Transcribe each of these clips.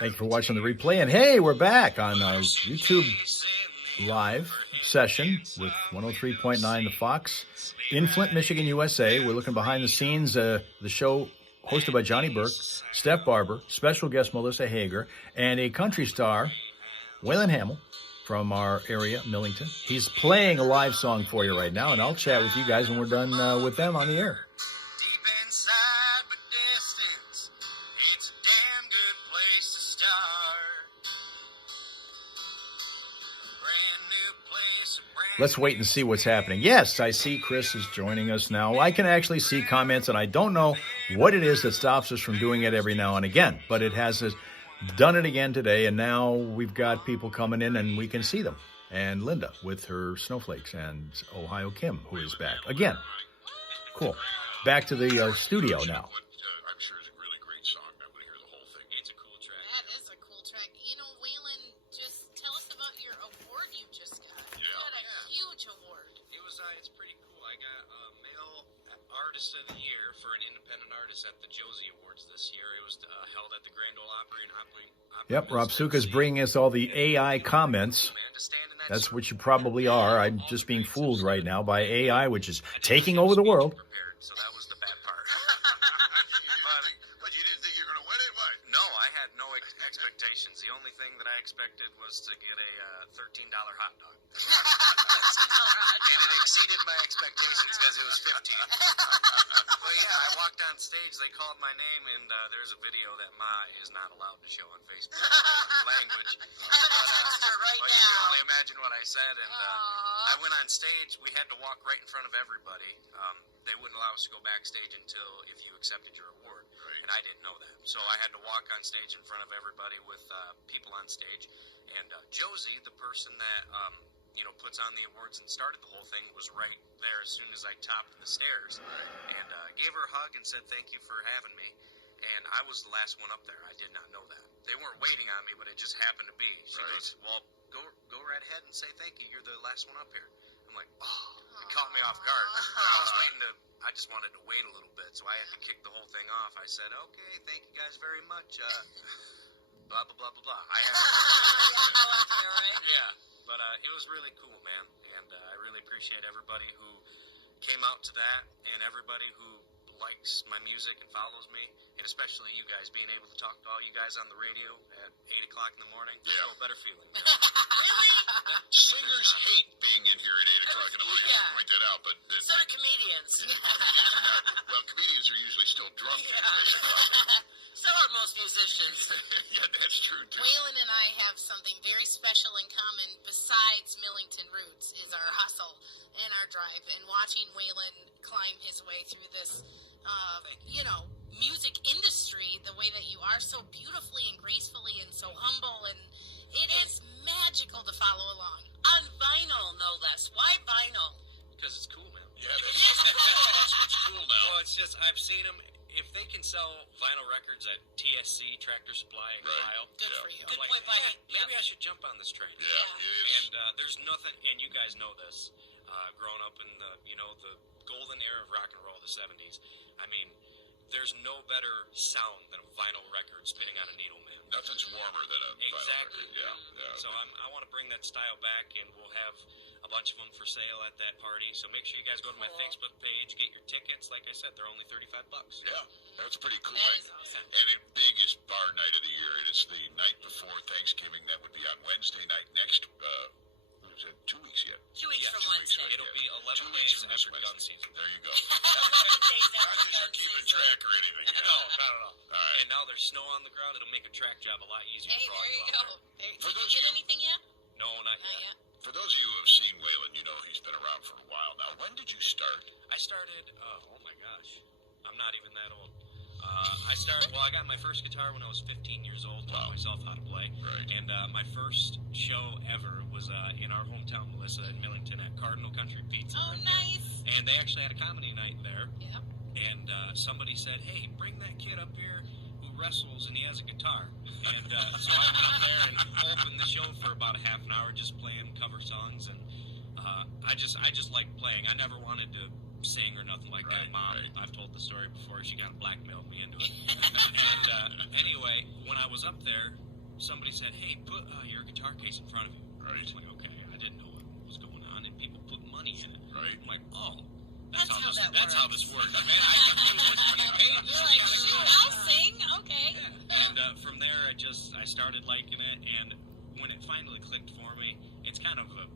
Thank you for watching the replay. And hey, we're back on our YouTube live session with 103.9 The Fox in Flint, Michigan, USA. We're looking behind the scenes. The show hosted by Johnny Burke, Steph Barber, special guest Melissa Hager, and a country star, Waylon Hamill, from our area, Millington. He's playing a live song for you right now, and I'll chat with you guys when we're done with them on the air. Let's wait and see what's happening. Yes, I see Chris is joining us now. I can actually see comments, and I don't know what it is that stops us from doing it every now and again, but it has done it again today, and now we've got people coming in, and we can see them. And Linda with her snowflakes, and Ohio Kim, who is back. Again, cool. Back to the studio now. I'm sure it's a really great song. I'm going to hear the whole thing. It's a cool track. That is a cool track. You know, Waylon, just tell us about your award you just got. You got a huge award. It's pretty cool. I got Male Artist of the Year for an independent artist at the Josie Awards this year. It was held at the Grand Ole Opry in Opry. Yep, Rob Suka's bringing us all the AI comments. That's what you probably are. I'm just being fooled right now by AI, which is taking over the world. So that was the bad part. But you didn't think you were going to win it? What? No, I had no expectations. The only thing that I expected was to get a $13 hot dog. And it exceeded my expectations because it was $15. But yeah, I walked on stage, they called my name, and there's a video that Ma is not allowed to show on Facebook. Language. But you can only imagine what I said, and I went on stage. We had to walk right in front of everybody. They wouldn't allow us to go backstage until if you accepted your award, and I didn't know that. So I had to walk on stage in front of everybody with people on stage. And Josie, the person that puts on the awards and started the whole thing, was right there as soon as I topped the stairs, and gave her a hug and said thank you for having me. And I was the last one up there. I did not know that. They weren't waiting on me, but it just happened to be. She goes, well, go right ahead and say thank you. You're the last one up here. I'm like, oh, it caught me off guard. I just wanted to wait a little bit, so I had to kick the whole thing off. I said, okay, thank you guys very much. Blah, blah, blah, blah, blah. Yeah, but it was really cool, man. And I really appreciate everybody who came out to that, and everybody who likes my music and follows me, and especially you guys, being able to talk to all you guys on the radio at 8 o'clock in the morning. It's a little better feeling. Really? Singers hate being in here at 8 o'clock in the morning. Yeah. Point that out. But So do comedians. well, comedians are usually still drunk. So are most musicians. Yeah, that's true, too. Waylon and I have something very special in common besides Millington roots, is our hustle and our drive. And watching Waylon climb his way through this, music industry, the way that you are, so beautifully and gracefully and so humble, and it is magical to follow along. On vinyl, no less. Why vinyl? Because it's cool, man. Yeah, that's what's cool now. Well, it's just, I've seen them. If they can sell vinyl records at TSC, Tractor Supply, and Kyle, Good for you. I'm Good like, point, buddy. maybe I should jump on this train. Yeah, it is. And there's nothing, and you guys know this, growing up in the golden era of rock and roll, the 70s. I mean, there's no better sound than a vinyl record spinning on a needle, man. Nothing's warmer than a Exactly. vinyl record. Yeah. So I want to bring that style back, and we'll have a bunch of them for sale at that party. So make sure you guys go to my Facebook page, get your tickets. Like I said, they're only $35. Yeah, that's pretty cool. That is awesome. And the biggest bar night of the year. It is the night before Thanksgiving. That would be on Wednesday night next. Is it 2 weeks yet? 2 weeks from 2 weeks Wednesday. from- It'll be 11 2 weeks days from this after gun Wednesday. season. There you go. Days Not after just for gun keeping season. track or anything. Yeah. No, not at all. All right. And now there's snow on the ground. It'll make a track job a lot easier Hey, for all there you out go. there. Did you get anything yet? No, not Not yet. yet. For those of you who have seen Waylon, you know he's been around for a while now. When did you start? I started, oh my gosh, I'm not even that old. I got my first guitar when I was 15 years old, taught myself how to play. Right. And my first show ever was in our hometown, Melissa, in Millington at Cardinal Country Pizza. Oh, right there. nice. And they actually had a comedy night there. Yep. And somebody said, hey, bring that kid up here who wrestles and he has a guitar. And so I went up there and opened the show for about a half an hour just playing cover songs. And I just like playing. I never wanted to sing or nothing like that. Mom, I've told the story before. She kind of blackmailed me into it. And anyway, when I was up there, somebody said, "Hey, put your guitar case in front of you." Right. I was like, okay, I didn't know what was going on, and people put money in it. Right. I'm like, oh, That's how this works. I mean, I hey, this is kind of cool. I'll sing. Okay. And from there, I started liking it, and when it finally clicked for me, it's kind of a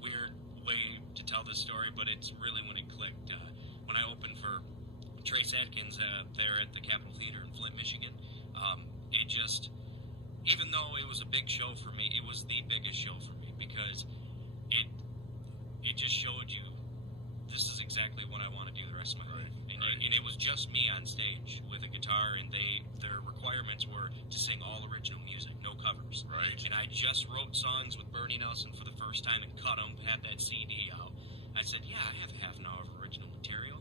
weird way to tell this story, but it's really when it clicked. When I opened for Trace Adkins there at the Capitol Theater in Flint, Michigan, it just, even though it was a big show for me, it was the biggest show for me because it just showed you this is exactly what I want to do the rest of my life. And it was just me on stage with a guitar, and their requirements were to sing all original music, no covers. Right. And I just wrote songs with Bernie Nelson for the first time and cut them, had that CD out. I said, yeah, I have half an hour of original material,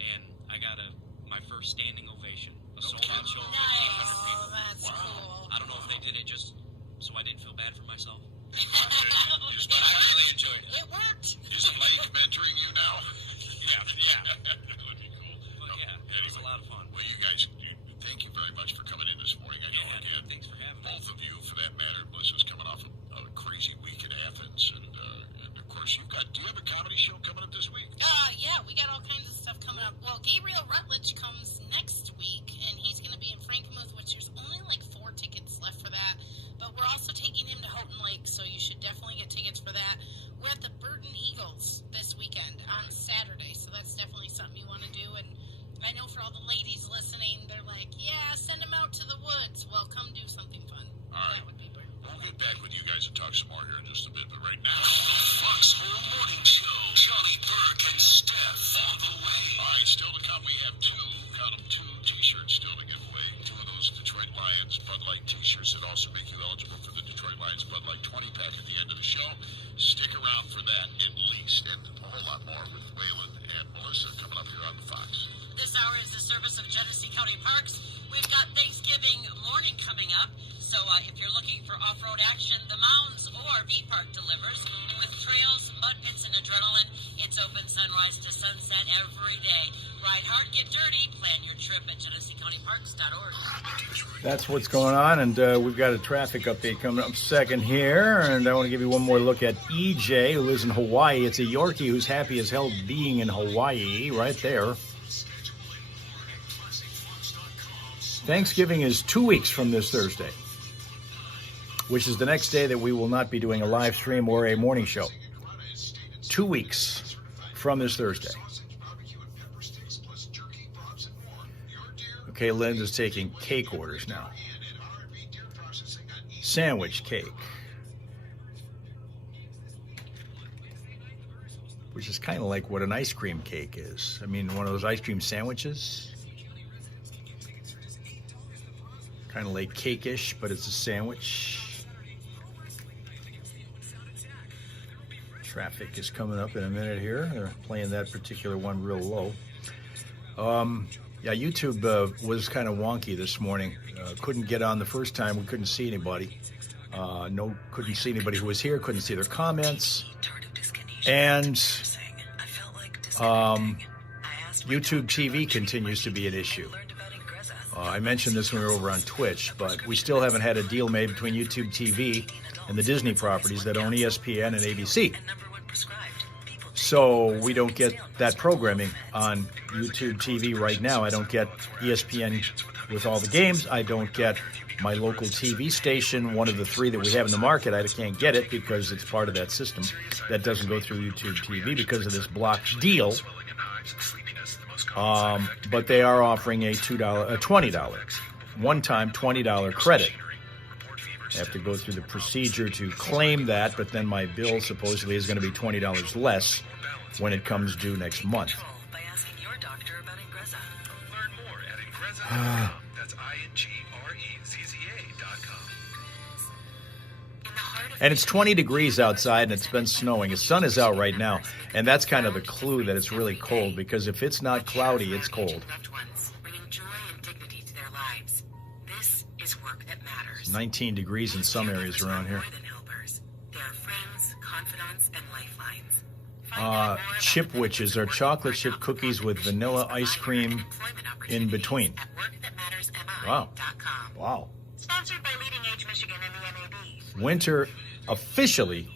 and I got my first standing ovation, a sold-out show of 1,500 people. That's cool. I don't know if they did it just so I didn't feel bad for myself, Is but I really enjoyed it. It worked. Mike mentoring you now? Yeah. That would be cool. But yeah, it was a lot of fun. Well, you guys, thank you very much for coming in this morning. I know, again, Thanks for having me. both of you, for that matter. Melissa's coming off a crazy week in Athens, and of course, do you have a comedy show coming up this week? Yeah, we got all kinds of stuff coming up. Well, Gabriel Rutledge comes next week, and he's going to be in Frankenmuth, which there's only like 4 tickets left for that. But we're also taking him to Houghton Lake, so you should definitely get tickets for that. We're at the Burton Eagles this weekend on Saturday, so that's definitely something you want to do. And I know for all the ladies listening, they're like, yeah, send them out to the woods. Well, come do something fun. All right. That would be great. We'll get back with you guys and talk some more here in just a bit, but right now, the Foxhole Morning Show. Johnny Burke and Steph on the way. All right, still to come, we have two T-shirts still to give away. 2 of those Detroit Lions Bud Light T-shirts that also make you eligible for the Detroit Lions Bud Light 20-pack at the end of the show. Stick around for that at least, and a whole lot more with Waylon and Melissa coming up here on the Fox. This hour is the service of Genesee County Parks. We've got Thanksgiving morning coming up, so if you're looking for off-road action, the Mounds ORV Park delivers. With trails, mud pits, and adrenaline, it's open sunrise to sunset every day. Ride hard, get dirty. Plan your trip at GeneseeCountyParks.org. That's what's going on, and we've got a traffic update coming up second here, and I want to give you one more look at EJ, who lives in Hawaii. It's a Yorkie who's happy as hell being in Hawaii, right there. Thanksgiving is 2 weeks from this Thursday, which is the next day that we will not be doing a live stream or a morning show. 2 weeks from this Thursday. Okay, Linda's taking cake orders now. Sandwich cake. Which is kind of like what an ice cream cake is. I mean, one of those ice cream sandwiches. Kind of like cake-ish, but it's a sandwich. Traffic is coming up in a minute here. They're playing that particular one real low. Yeah, YouTube was kind of wonky this morning. Couldn't get on the first time. We couldn't see anybody. Couldn't see anybody who was here. Couldn't see their comments. And YouTube TV continues to be an issue. I mentioned this when we were over on Twitch, but we still haven't had a deal made between YouTube TV and the Disney properties that own ESPN and ABC. So we don't get that programming on YouTube TV right now. I don't get ESPN with all the games. I don't get my local TV station, one of the 3 that we have in the market. I can't get it because it's part of that system that doesn't go through YouTube TV because of this blocked deal. But they are offering a $20, one-time $20 credit. I have to go through the procedure to claim that, but then my bill supposedly is going to be $20 less when it comes due next month. By asking your doctor about Ingrezza. Learn more at Ingrezza.com. That's INGREZZA.com. And it's 20 degrees outside, and it's been snowing. The sun is out right now, and that's kind of the clue that it's really cold, because if it's not cloudy, it's cold. Bringing joy and dignity to their lives. This is work that matters. 19 degrees in some areas around here. More than helpers. They are friends, confidants, and lifelines. chip witches are chocolate chip cookies with vanilla ice cream in between. Wow. Wow. Sponsored by Leading Age Michigan and the MAB. Winter officially.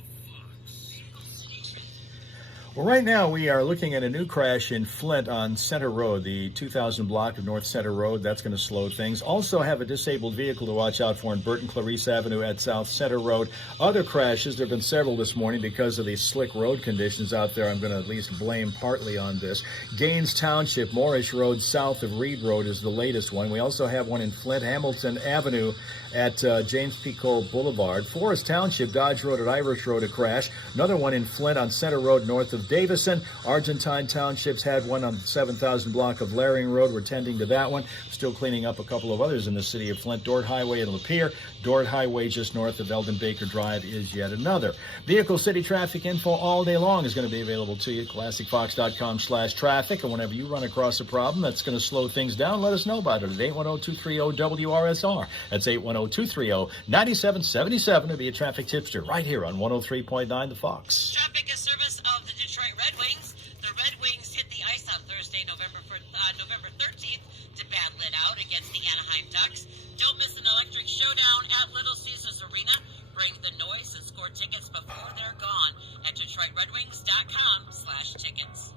Well, right now we are looking at a new crash in Flint on Center Road, the 2000 block of North Center Road. That's going to slow things. Also have a disabled vehicle to watch out for in Burton Clarice Avenue at South Center Road. Other crashes, there have been several this morning because of these slick road conditions out there. I'm going to at least blame partly on this. Gaines Township, Moorish Road south of Reed Road is the latest one. We also have one in Flint, Hamilton Avenue at James P. Cole Boulevard. Forest Township, Dodge Road at Irish Road, a crash. Another one in Flint on Center Road north of Davison. Argentine Townships had one on the 7000 block of Laring Road. We're tending to that one. Still cleaning up a couple of others in the city of Flint. Dort Highway in Lapeer. Dort Highway just north of Eldon Baker Drive is yet another. Vehicle City traffic info all day long is going to be available to you. ClassicFox.com/traffic. And whenever you run across a problem that's going to slow things down, let us know about it at 810-230-WRSR. That's 810-230-9777 to be a traffic tipster right here on 103.9 The Fox. Traffic is service of the Detroit Red Wings. The Red Wings hit the ice on Thursday, November 13th to battle it out against the Anaheim Ducks. Don't miss an electric showdown at Little Caesars Arena. Bring the noise and score tickets before they're gone at DetroitRedWings.com/tickets.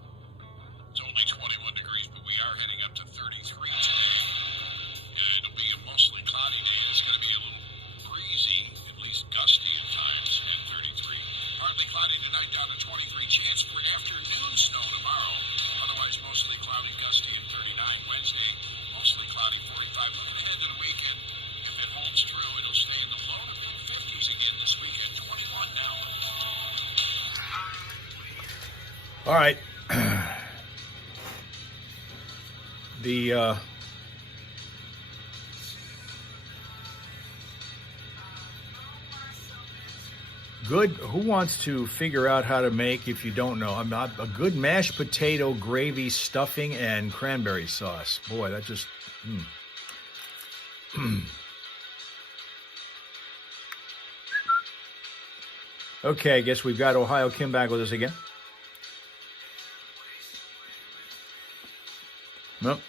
It's only 21 degrees, but we are heading up to 33 today. It'll be a mostly cloudy day. It's going to be a little breezy, at least gusty at times, at 33. Partly cloudy tonight, down to 23. Chance for afternoon snow tomorrow. Otherwise, mostly cloudy, gusty at 39. Wednesday, mostly cloudy, 45. Looking ahead to the weekend, if it holds true, it'll stay in the low to mid-50s again this weekend. 21 now. All right. Good. Who wants to figure out how to make, if you don't know, I'm not a good mashed potato gravy, stuffing, and cranberry sauce? Boy, that just. Okay, I guess we've got Ohio Kim back with us again. Nope.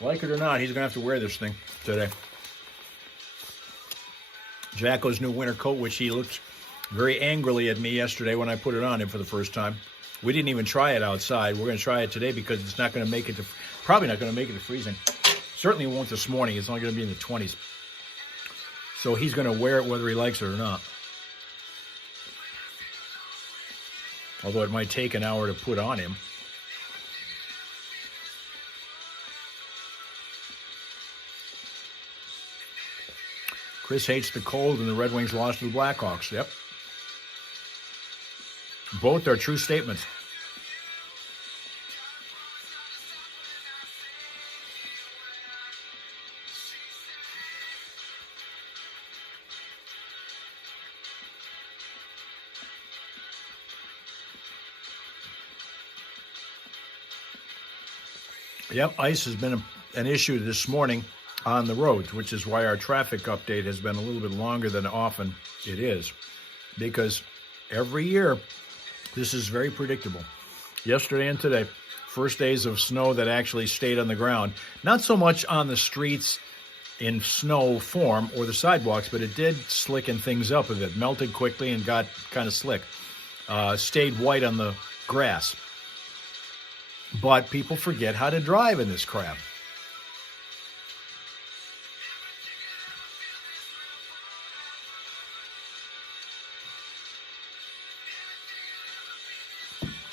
Like it or not, he's going to have to wear this thing today. Jacko's new winter coat, which he looked very angrily at me yesterday when I put it on him for the first time. We didn't even try it outside. We're going to try it today because it's not going to make it to, probably not going to make it to freezing. Certainly won't this morning. It's only going to be in the 20s. So he's going to wear it whether he likes it or not. Although it might take an hour to put on him. Chris hates the cold, and the Red Wings lost to the Blackhawks. Yep. Both are true statements. Yep, ice has been an issue this morning on the roads, which is why our traffic update has been a little bit longer than often it is, because every year this is very predictable. Yesterday and today, first days of snow that actually stayed on the ground, not so much on the streets in snow form or the sidewalks, but it did slicken things up a bit, melted quickly and got kind of slick, stayed white on the grass. But people forget how to drive in this crap.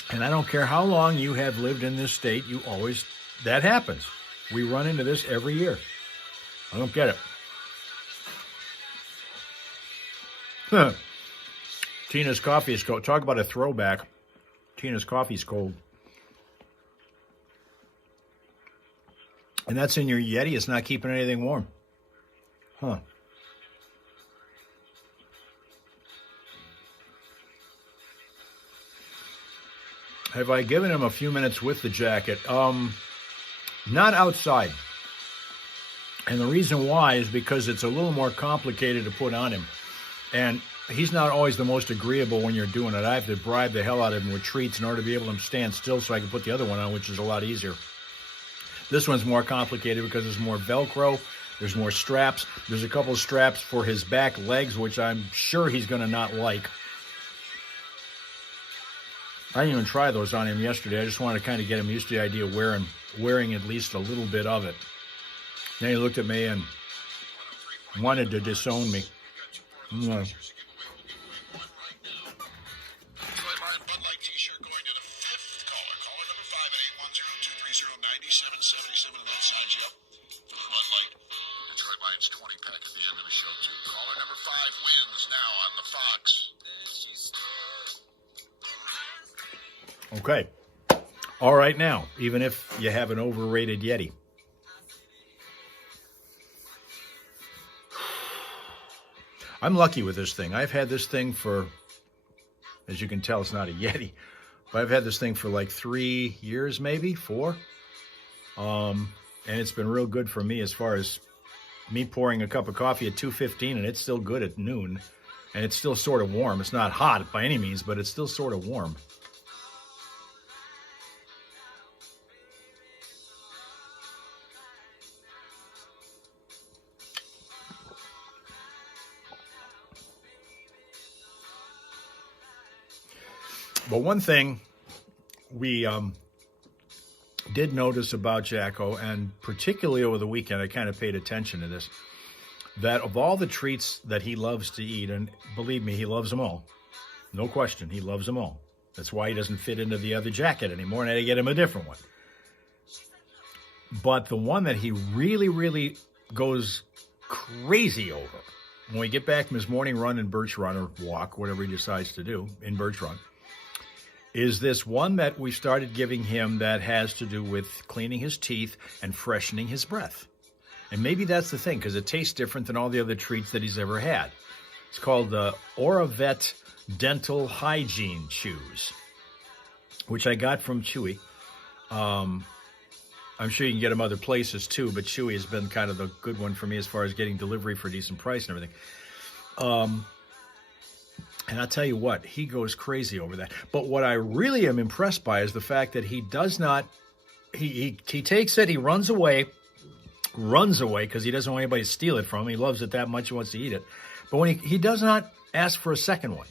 And I don't care how long you have lived in this state, that happens. We run into this every year. I don't get it. Huh. Tina's coffee is cold. Talk about a throwback. Tina's coffee's cold. And that's in your Yeti. It's not keeping anything warm. Huh. Have I given him a few minutes with the jacket? Not outside. And the reason why is because it's a little more complicated to put on him. And he's not always the most agreeable when you're doing it. I have to bribe the hell out of him with treats in order to be able to stand still so I can put the other one on, which is a lot easier. This one's more complicated because there's more Velcro, there's more straps. There's a couple of straps for his back legs, which I'm sure he's going to not like. I didn't even try those on him yesterday. I just wanted to kind of get him used to the idea of wearing at least a little bit of it. Then he looked at me and wanted to disown me. Bud Light t-shirt going to the fifth caller. Caller number 5 at 810-230-9777, and that signs you up for the Bud Light Detroit Lions 20-pack at the end of the show, too. Caller number 5 wins now on the Fox. Okay. All right now, even if you have an overrated Yeti. I'm lucky with this thing. I've had this thing for, as you can tell, it's not a Yeti, but I've had this thing for like 3 years, maybe 4. And it's been real good for me as far as me pouring a cup of coffee at 2:15, and it's still good at noon, and it's still sort of warm. It's not hot by any means, but it's still sort of warm. But one thing we did notice about Jacko, and particularly over the weekend, I kind of paid attention to this, that of all the treats that he loves to eat, and believe me, he loves them all. No question, he loves them all. That's why he doesn't fit into the other jacket anymore, and I had to get him a different one. But the one that he really, really goes crazy over, when we get back from his morning run in Birch Run, or walk, whatever he decides to do in Birch Run, is this one that we started giving him that has to do with cleaning his teeth and freshening his breath. And maybe that's the thing, because it tastes different than all the other treats that he's ever had. It's called the Oravet Dental Hygiene Chews, which I got from Chewy. I'm sure you can get them other places too, but Chewy has been kind of the good one for me as far as getting delivery for a decent price and everything. And I'll tell you what, he goes crazy over that. But what I really am impressed by is the fact that he does not, he takes it, he runs away because he doesn't want anybody to steal it from him. He loves it that much, he wants to eat it. But when he does not ask for a second one.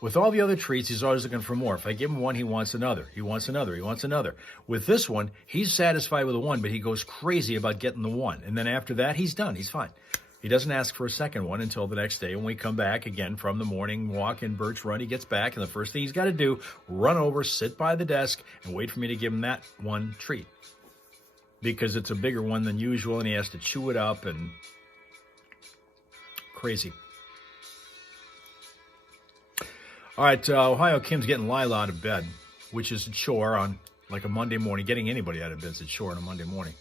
With all the other treats, he's always looking for more. If I give him one, he wants another. He wants another. He wants another. With this one, he's satisfied with the one, but he goes crazy about getting the one. And then after that, he's done. He's fine. He doesn't ask for a second one until the next day when we come back again from the morning walk in Birch Run. He gets back, and the first thing he's got to do, run over, sit by the desk, and wait for me to give him that one treat. Because it's a bigger one than usual, and he has to chew it up, and crazy. All right, Ohio Kim's getting Lila out of bed, which is a chore on like a Monday morning. Getting anybody out of bed is a chore on a Monday morning.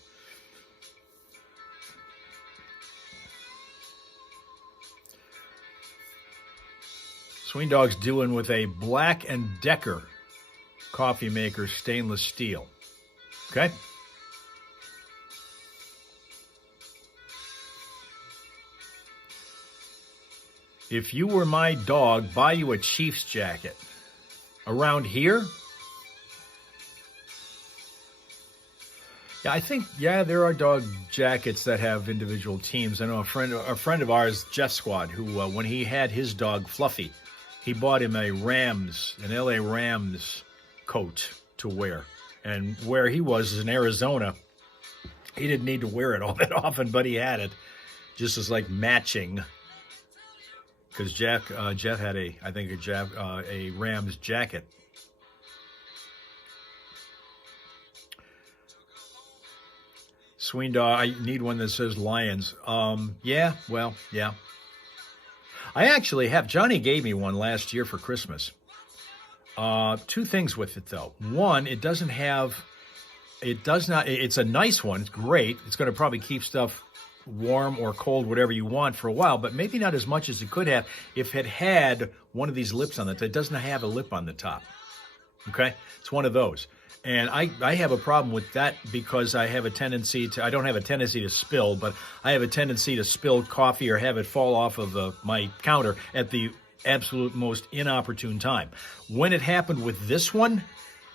Swing Dog's dealing with a Black & Decker coffee maker, stainless steel. Okay? If you were my dog, buy you a Chiefs jacket. Around here? Yeah, I think, there are dog jackets that have individual teams. I know a friend of ours, Jeff Squad, who, when he had his dog, Fluffy, he bought him an LA Rams coat to wear. And where he was in Arizona, he didn't need to wear it all that often, but he had it just as like matching. Because Jeff had a Rams jacket. Sween Dog, I need one that says Lions. Yeah. I actually have. Johnny gave me one last year for Christmas. 2 things with it, though. One, it's a nice one. It's great. It's going to probably keep stuff warm or cold, whatever you want, for a while, but maybe not as much as it could have if it had one of these lips on it. It doesn't have a lip on the top. Okay? It's one of those. And I have a problem with that because I have a tendency to, I don't have a tendency to spill, but I have a tendency to spill coffee or have it fall off of my counter at the absolute most inopportune time. When it happened with this one,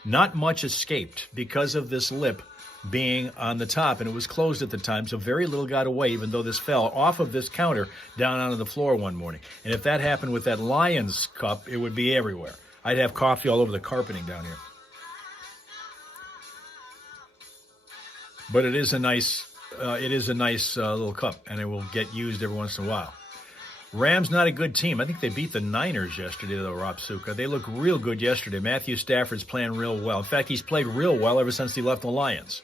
not much escaped because of this lip being on the top, and it was closed at the time, so very little got away, even though this fell off of this counter down onto the floor one morning. And if that happened with that Lions cup, it would be everywhere. I'd have coffee all over the carpeting down here. But it is a nice little cup, and it will get used every once in a while. Rams not a good team. I think they beat the Niners yesterday, though, Rob Suka. They look real good yesterday. Matthew Stafford's playing real well. In fact, he's played real well ever since he left the Lions.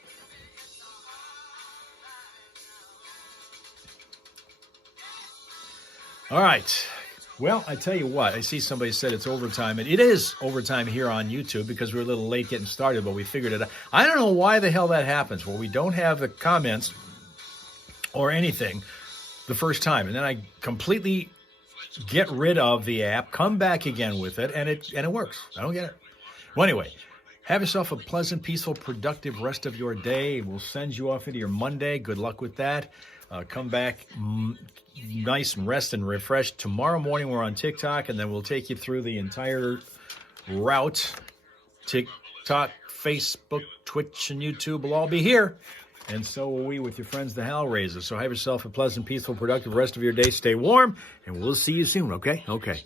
All right. Well, I tell you what, I see somebody said it's overtime, and it is overtime here on YouTube because we're a little late getting started, but we figured it out. I don't know why the hell that happens, where we don't have the comments or anything the first time, and then I completely get rid of the app, come back again with it, and it works. I don't get it. Well, anyway, have yourself a pleasant, peaceful, productive rest of your day. We'll send you off into your Monday. Good luck with that. Come back nice and rest and refreshed. Tomorrow morning we're on TikTok, and then we'll take you through the entire route. TikTok, Facebook, Twitch, and YouTube will all be here. And so will we with your friends, the Hal Raisers. So have yourself a pleasant, peaceful, productive rest of your day. Stay warm, and we'll see you soon, okay? Okay.